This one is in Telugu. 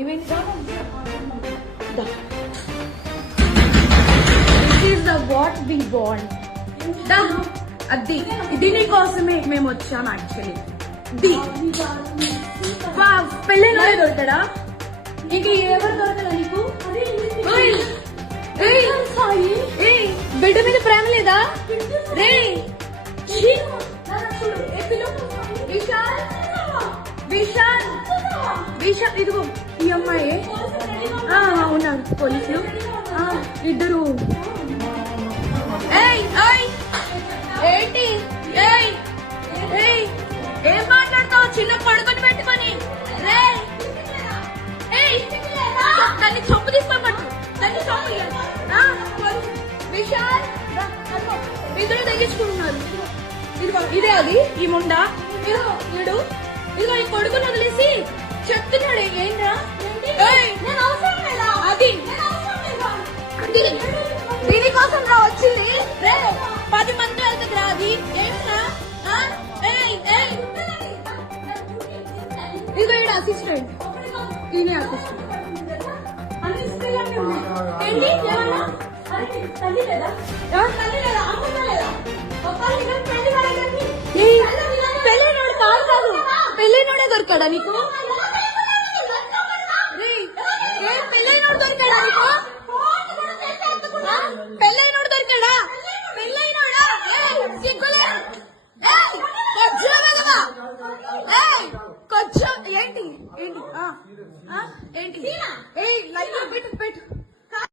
ఏమైంది? This is the what we want. అది దీనికోసమే మేము వచ్చాం యాక్చువల్లీ. పెళ్ళైన దొరకడా? ఇంక ఎవరు దొరకదా నీకు? బిడ్డ మీద ప్రేమ లేదా? రే విశాల్ విశాల్ విశాల్, ఇదిగో ఈ అమ్మాయి ఉన్నారు పోలీసులు ఇద్దరు. ఏంటి ఏం మాట్లాడతావు? చిన్న పడుకొని పెట్టుకొని దాన్ని చొప్పు తీసుకొని పట్టు, దాన్ని చొప్పు. విశాల్ ఇద్దరు తగ్గించుకుంటున్నారు. ఇదిగో ఇదే అది ఈ ముండా. ఇదిగో వీడు ఇదిగో ఈ కొడుకుని వదిలేసి చెప్తున్నాడు. ఏంట్రా అది? దీనికోసం రా వచ్చింది. 10 మంది వెళ్తుంది రా. అది ఏంట్రా? ఇదిగో ఈడ అసిస్టెంట్, ఈయన అసిస్టెంట్. పెళ్ళైనోడు కాదు, పెళ్ళైనోడే దొరకడా నీకు?